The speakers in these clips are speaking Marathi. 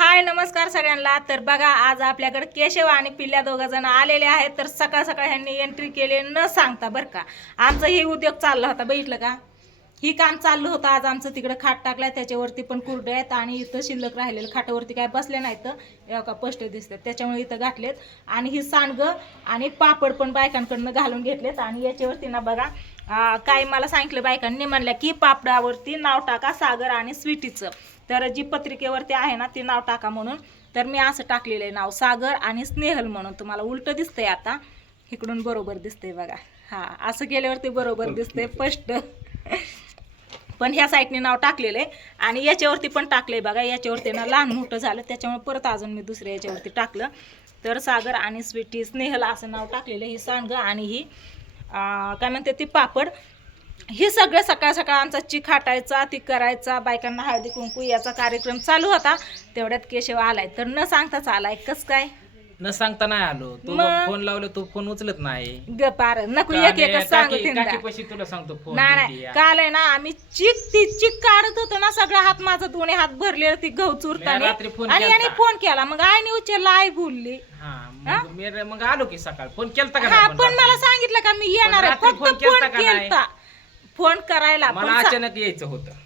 हाय नमस्कार सगळ्यांना। तर बघा आज आपल्याकडे केशव आणि पिल्ल्या दोघ जण आलेले आहेत। तर सकाळ सकाळ ह्यांनी एंट्री केली न सांगता बरं का। आमचं हे उद्योग चालला होता, बघितलं का, ही काम चाललं होतं। आज आमचं तिकडे खाट टाकलाय, त्याच्यावरती पण कुरडे आहेत आणि इथं शिल्लक राहिलेलं खाटावरती काय बसले नाहीत, एका स्पष्ट दिसतात त्याच्यामुळे इथं घातलेत। आणि ही सांडगं आणि पापड पण बायकांकडनं घालून घेतलेत। आणि याच्यावरती ना बघा काय मला सांगितलं बायकांनी, म्हणलं की पापडावरती नाव टाका सागर आणि स्वीटीचं। तर जी पत्रिकेवरती आहे ना ती नाव टाका म्हणून, तर मी असं टाकलेलं आहे नाव सागर आणि स्नेहल म्हणून। तुम्हाला उलट दिसतंय आता, इकडून बरोबर दिसतंय बघा। हा असं केल्यावरती बरोबर दिसतंय स्पष्ट पण ह्या साईडने नाव टाकलेलं आहे आणि याच्यावरती पण टाकलंय बघा। याच्यावरती ना लहान मोठं झालं त्याच्यामुळे परत अजून मी दुसऱ्या याच्यावरती टाकलं। तर सागर आणि स्वीटी स्नेहल असं नाव टाकलेलं। ही सांग आणि ही काय म्हणते ती पापड। हे सगळं सकाळ सकाळ आमचा चिक हाटायचा, ती करायचा, बायकांना हळदी कुंकू याचा कार्यक्रम चालू होता। तेवढ्यात केशव आलाय, तर न सांगताच आलाय। कस काय न सांगता नाही आलो, तू फोन लावलं तू फोन उचलत नाही। गपार नको एक एक सांगू पैसे तुला सांगतो फोन नाही काल आहे ना आम्ही चिक काढत होतो ना, सगळा हात माझा दोन्ही हात भरले ती गहू चुरताना आणि याने फोन केला, मग आईने उचलला, आई बोलली मग आलो की सकाळ फोन केलता का? हा पण मला सांगितलं का मी येणार आहे, फक्त फोन केलता, फोन करायला मला अचानक यायचं होतं।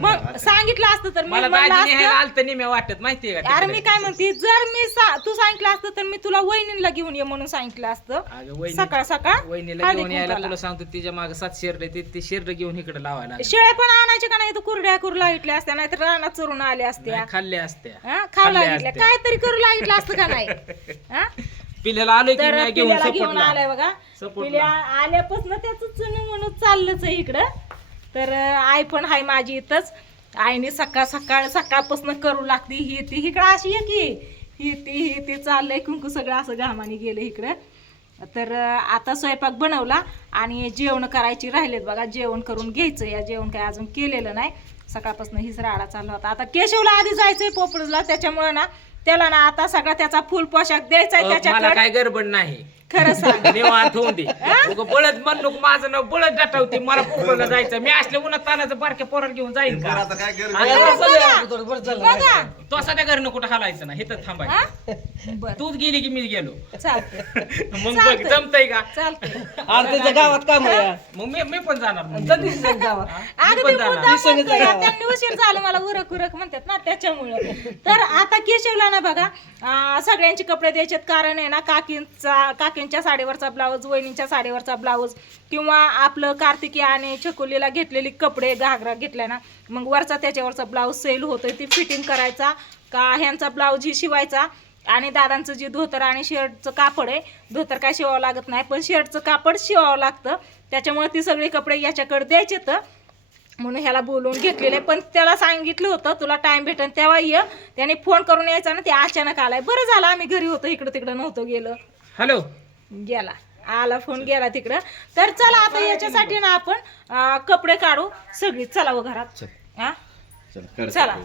मग सांगितलं असतं तर मला दाजीने आलतं निम्या वाटत माहितीये का? अरे मी काय म्हणते, जर मी तू सांगितलं असतं तर मी तुला वहिनीला घेऊन ये म्हणून सांगितलं असतं सकाळ सकाळ। वहिनीला घेऊन यायला तुला सांगतो, तिच्या मागे 7 शेरडे ते शेरडे घेऊन इकडे लावायला शेळ्या पण आणायचे का नाही, तर कुरड्या करू लागितल्या असत्या, नाहीतर रानात चरून आल्या असत्या, खाल्ल्या असत्या, खाऊ लागितल्या, काहीतरी करू लागितलं असतं का नाही। पिल्याला आलोय की तर मी पिल्याला घेऊन आलाय बघा। पिल्या आल्यापासून त्याच चुनू म्हणून चाललंच आहे इकडं। तर आई पण हाय माझी इथंच, आईने सकाळपासून करू लागती, ही ती इकडं अशी आहे की ही ती चाललंय, कुंकू सगळं असं घामाने गेलं इकडं। तर आता स्वयंपाक बनवला आणि जेवण करायची राहिलेत बघा, जेवण करून घ्यायचं। या जेवण काय अजून केलेलं नाही, सकाळपासून हीच राडा चालला होता। आता केशवला आधी जायचंय पोपळला, त्याच्यामुळे ना त्याला ना आता सगळा त्याचा फुल पोशाख द्यायचा त्याच्या। मला काय गडबड नाही, खरं सांग निवांत होऊन दे। बळत म्हणलो माझं नाव बळत दाटवते, मला पोपळला जायचं, मी असल्या उन्हात तानाचं बारक्या पोराला घेऊन जाईन का? तो सध्या घरनं कुठं हालायचं ना, इथं थांबायचं। तूच गेली की मी गेलो, मग बघ जमतय का? चालतंय गावात काम आहे, मग मी पण जाणार, त्यांनी उशीर झालं मला उरक म्हणतात ना त्याच्यामुळे। तर आता केशवला ना बघा सगळ्यांचे कपडे द्यायचे, कारण आहे ना काकींच्या साडीवरचा ब्लाऊज, वहिनींच्या साडीवरचा ब्लाऊज, किंवा आपलं कार्तिकी आणि छकुलीला घेतलेली कपडे घागरा घेतलाय ना, मग वरचा त्याच्यावरचा ब्लाऊज सेल होतोय, ती फिटिंग करायचा का ह्यांचा ब्लाऊज ही शिवायचा। आणि दादांचं जे धोतर आणि शर्टचं कापड आहे, धोतर काय शिवावं लागत नाही पण शर्टचं कापड शिवावं लागतं, त्याच्यामुळे ती सगळी कपडे याच्याकडे द्यायचे तर म्हणून ह्याला बोलवून घेतलेले। पण त्याला सांगितलं होतं तुला टाइम भेटेल तेव्हा ये, त्याने फोन करून यायचा ना, ते अचानक आलाय। बरं झालं आम्ही घरी होतो, इकडं तिकडं नव्हतं गेलो। हॅलो गेला आला फोन गेला तिकडं। तर चला आता याच्यासाठी ना आपण कपडे काढू सगळी, चला व घरात चला।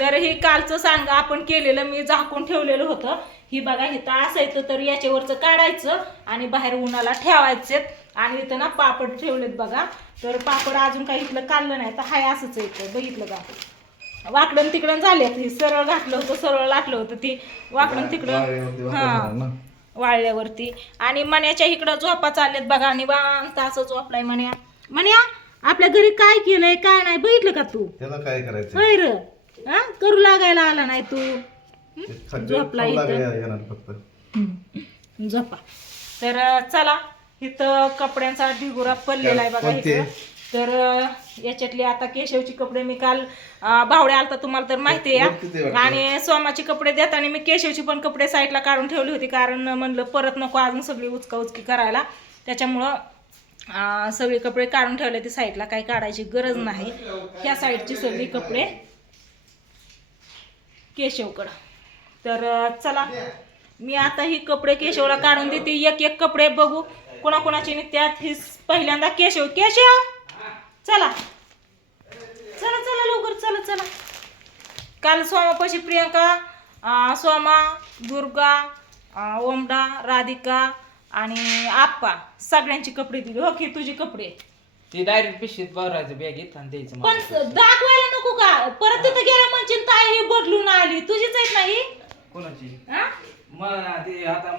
तर हे कालचं सांग आपण केलेलं, मी झाकून ठेवलेलं होतं, ही बघा इथं असायचं, तर याच्यावरचं काढायचं आणि बाहेर उन्हाला ठेवायचे। आणि इथं ना पापड ठेवलेत बघा, तर पापड अजून काही इथलं काढलं नाही, तर हाय असंच येतं, बघितलं का, वाकडन तिकडं झाले, ही सरळ घातलं होतं, सरळ लाटलं होतं, ती वाकडन तिकडं हा वाळल्यावरती। आणि मण्याच्या इकडं झोपा चालल्यात बघा, निवांत असं झोपलाय मन्या आपल्या घरी काय केलंय काय नाही बघितलं का तू? त्याला काय करायचं होय र, करू लागायला आला नाही तू, झोपला इथं झोपा। तर चला इथं कपड्यांचा ढिगुरा पडलेला आहे बघा इथं। तर याच्यातले आता केशवची कपडे मी काल भावड्या आलता तुम्हाला तर माहिती आहे, आणि सोमाची कपडे देताना मी केशवची पण कपडे साईडला काढून ठेवली होती, कारण म्हणलं परत नको अजून सगळी उचकी करायला, त्याच्यामुळं सगळे कपडे काढून ठेवले ती साईडला, काही काढायची गरज नाही। ह्या साईडची सगळी कपडे केशवकडं। तर चला मी आता ही कपडे केशवला काढून देते, एक एक कपडे बघू कोणाकोणाची निघत्यात। ही पहिल्यांदा केशव चला चला चला लवकर चला चला। काल सोमापाशी प्रियंका, सोमा, दुर्गा, ओमडा, राधिका आणि आप्पा सगळ्यांची कपडे दिली। हो की तुझी कपडे ती डायरेक्ट पिशवीत भरायचं बॅगेत आणि द्यायचं। पण दाखवायला नको का, परत तिथे गेला म्हणजे ताई बदलून आली कोणची हा? मग ते आता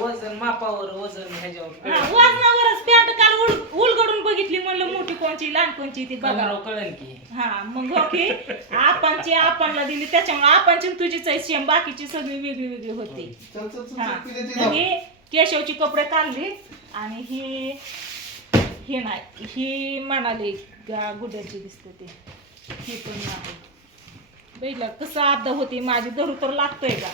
वजन मापावर वजन ह्याच्यावर हा, वजनावरच पॅन्ट काल उलगडून बघितली म्हणलं मोठी कोणची लहान कोणची ती बघा. कलर कळेल की हा मग हो की आपणची आपणला दिली त्याच्यामुळे आपणची आणि तुझीच आहे सेम, बाकीची सगळी वेगळी वेगळी होती. हा तर ही केशवची कपडे काढली आणि ही नाही, ही म्हणाली गुड्याची दिसते ते, ही पण नाही बैला कसं अर्धा होती माझी, धरू तर लागतोय का.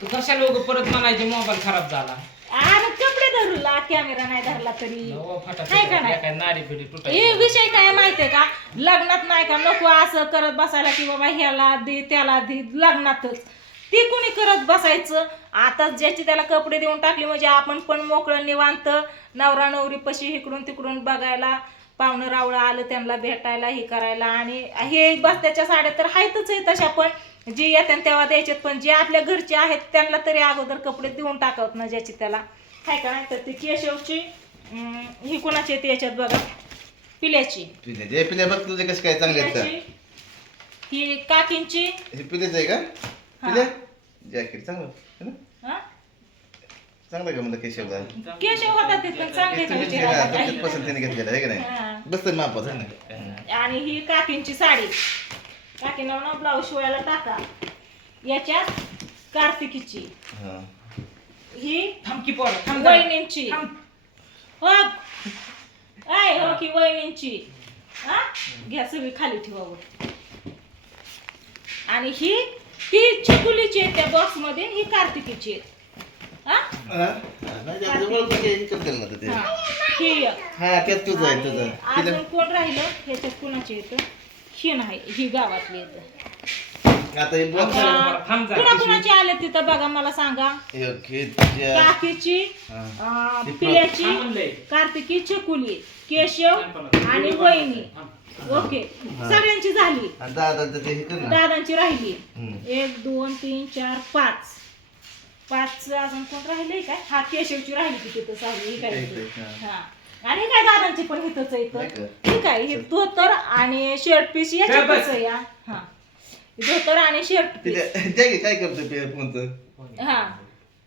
तू कशा लोक परत म्हणायचे मोबाईल खराब झाला अरे कपडे धरूला, कॅमेरा नाही धरला तरी काय का नाही. काय नाडी पिढी हे तुटायची विषय काय माहितीये का, लग्नात नाही का नको असं करत बसायला की बाबा ह्याला दे त्याला दे, लग्नातच ती कुणी करत बसायचं. आता ज्याची त्याला कपडे देऊन टाकले म्हणजे आपण पण मोकळं निवांत नवरा नवरी पशी इकडून तिकडून बघायला, पाहुणं रावळं आलं त्यांना भेटायला हे करायला. आणि हे बस्त्याच्या साड्या तर आहेतच आहे तशा, पण जे येतात तेव्हा द्यायचे, पण जे आपल्या घरचे आहेत त्यांना तरी अगोदर कपडे देऊन टाकत ना ज्याची त्याला काय का नाही. तर ती केशवची ही कोणाची येते याच्यात बघा, पिल्याची, पिल्या बघ तुझे कसे काय चांगले आहेत का? ही काकींची, हे पिलेच आहे का? पिल्या जॅकेट चांगलं है ना? हा? चांगलं का म्हणलं केशवला? केशव होता तिथं चांगले तुमच्याच पसंतीने घेतलेलं आहे का नाही? बसतं मापात आहे ना? आणि ही काकींची साडी, काकींना ना ब्लाऊज शिवायला टाका. याच्यात कार्तिकीची, हा. ही थांबकी पोर थांब वहिनींची, हो आय हो की वहिनींची. हा घ्या सगळी खाली ठेवावं. आणि ही चिकुलीची आहे त्या बॉक्स मध्ये, ही कार्तिकीची आहे. हा? नाही, ते ओळखून हे करतील ना ते. हा, ही एक. हा त्यात तुझं आहे तुझं. आणि अजून कोण राहिलं ह्याच्यात कुणाची येतं, ही नाही, ही गावातली येतं. आता हे बॉक्स थांब जा कुणाकुणाची आले तिथं बघा मला सांगा. काकीची, पिल्याची, कार्तिकी, चकुली, केशव आणि वहिनी. ओके सगळ्यांची झाली. दादाचं ते हे कर ना. दादांची राहिली हम्म. 1 2 3 4 5 अजून कोण राहिले काय. हा केशवची राहिली की तिथं सावली, ही काय इथं. हा आणि काय दादांची पण इथंच आहे इथं. ठीक आहे, हे धोतर आणि शर्ट पीस याच्यातच आहे. हा धोतर आणि शर्ट पीस. काय करतो फोनचं? हा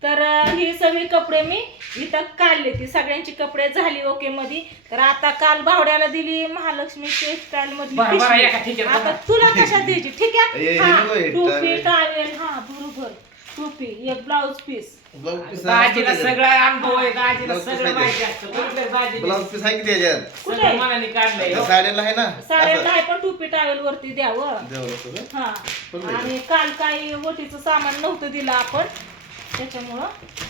तर ही सगळी कपडे मी इथं काढले, ती सगळ्यांची कपडे झाली ओके मध्ये. तर आता काल भावड्याला दिली महालक्ष्मी टेक्सटाईल मधली पिशवी. आता तुला कशात द्यायची? ठीक आहे, हा, टोपी टावेल, हा बरोबर, टोपी, एक ब्लाऊज पीस. दाजीला सगळा अनुभव आहे, दाजीला सगळं माहिती असतं. कुठल्या दाजीने ब्लाऊज पीस आहे की त्याच्यात? सगळं मनाने काढलंय. साड्याला आहे ना? साड्याला आहे पण टोपी टावेल वरती द्यावं. द्यावं लागतं का? हा आणि काल काही ओटीचं सामान नव्हतं दिलं आपण, त्याच्यामुळं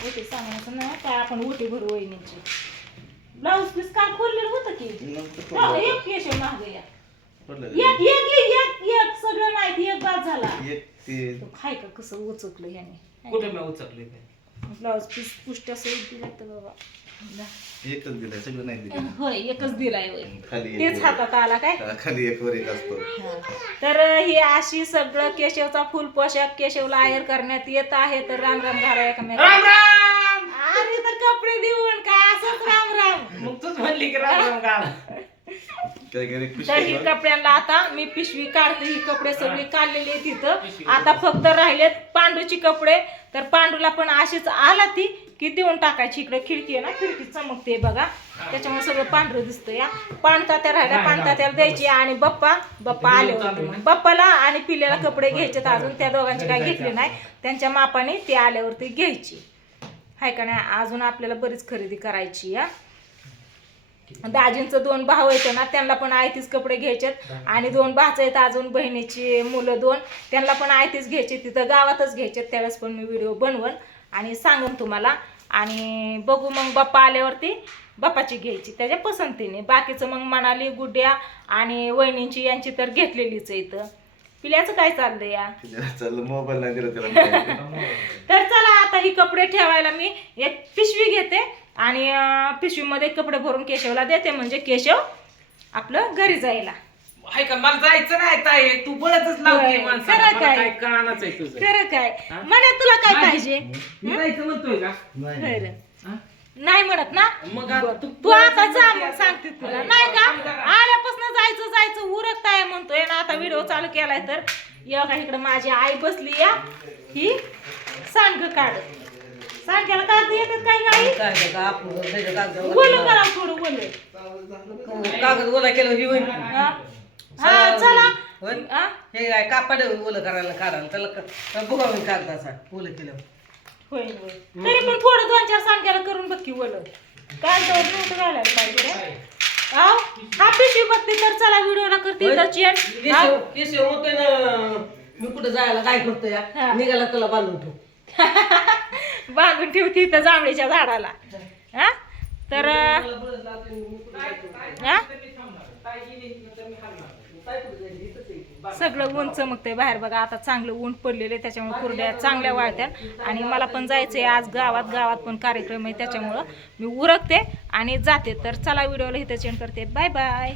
ओटी सामानाचं नाही काय आपण ओटी भरू वहिनीची. ब्लाऊज पीस काल खोललेलं होतं की. नंतर हो, पडलं. एक केशव मागे या. पडलं. एक एक एक एक सगळं नाही, एक बाद झाला. एक ते तो खाय का कसं उचकलं ह्याने. कुठे मी उचकले ब्लाऊज पीस पुष्ट्या सहित दिला तर बाबा. एकच दिलंय, सगळं नाही दिलं. होय एकच दिलाय होय. खाली तेच एक हातात आला काय. खाली एक वर एक असतो. तर ही अशी सगळं केशवचा फुल पोशाख केशवला आयर करण्यात येत आहे. तर राम राम घाला एकमेकांना. राम राम. अरे तर कपडे देऊन काय असंच राम राम. मग तूच म्हणली की राम राम घाल. काय काय तर ही कपड्यांना आता मी पिशवी काढते. ही कपडे सगळी काढलेली आहेत तिथं. आता फक्त राहिलेत पांडूची कपडे. तर पांडूला पण अशीच आला ती की देऊन टाकायची. इकडे खिडकी आहे ना, खिडकी चमकते बघा, त्याच्यामुळे सगळं पांढरं दिसतं. या पाणतात्या राहिल्या, पाणतात्याला द्यायची. आणि बाप्पा आले होते, बाप्पाला आणि पिल्याला कपडे घ्यायचे. अजून त्या दोघांचे काही घेतले नाही, त्यांच्या मापाने ते आल्यावरती घ्यायची. हाय का नाही, अजून आपल्याला बरीच खरेदी करायची. या दाजींचं 2 भाऊ आहेत ना, त्यांना पण आयतीच कपडे घ्यायचेत. आणि 2 भाचं आहेत अजून, बहिणीची मुलं 2, त्यांना पण आयतीच घ्यायचे. तिथं गावातच घ्यायचे. त्यावेळेस पण मी व्हिडिओ बनवन आणि सांगन तुम्हाला. आणि बघू मग बाप्पा आल्यावरती बाप्पाची घ्यायची त्याच्या पसंतीने. बाकीचं मग मनाली गुड्या आणि वहिनींची यांची तर घेतलेलीच आहे. इथं पिल्याचं काय चाललंय या. चाललं मोबाईल नाही दिला त्याला. तर चला आता ही कपडे ठेवायला मी एक पिशवी घेते आणि पिशवीमध्ये कपडे भरून केशवला देते, म्हणजे केशव आपलं घरी जायला. हाय का, मला जायचं नाही ताई, तू बळतच लावते माणसाला. खरं मला काय? काय कळानाच आहे तुझं. खरं काय म्हणे, तुला काय पाहिजे. मी जायचं म्हणतोय का? खरं. हा? नाही म्हणत ना. मग आता तू आता जा मग सांगते तुला, नाही का आल्यापासून जायचं उरकताय म्हणतोय ना. आता व्हिडिओ चालू केलाय तर या का इकडं माझी आई बसली या ही सांग काढ सांग्याला कागद येतात काय आई बोल करा थोडं बोल कागद ओला केलं ही होईल हा चला हा? हे काय कापड ओलं करायला काढायला त्याला बघावं कागदाचा ओलं केलं होय होय तरी पण थोडं 2-4 सांग्याला करून बघ की बोल कागदावर नोट घालायला पाहिजे रे. आव हा पिशवी बघते तर चला व्हिडिओला करते तर चेन केशव होते ना मी कुठं जायला काय करतो हा. या निघाला तुला बांधून ठेव बांधून ठेवती इथं जांभळीच्या झाडाला हा तर हा सगळं ऊन चमकतंय बाहेर बघा आता चांगलं ऊन पडलेलं आहे त्याच्यामुळे कुरड्या चांगल्या वाळत्यात आणि मला पण जायचंय आज गावात पण कार्यक्रम आहे त्याच्यामुळं मी उरकते आणि जाते तर चला व्हिडिओला इथं चेंज करते बाय बाय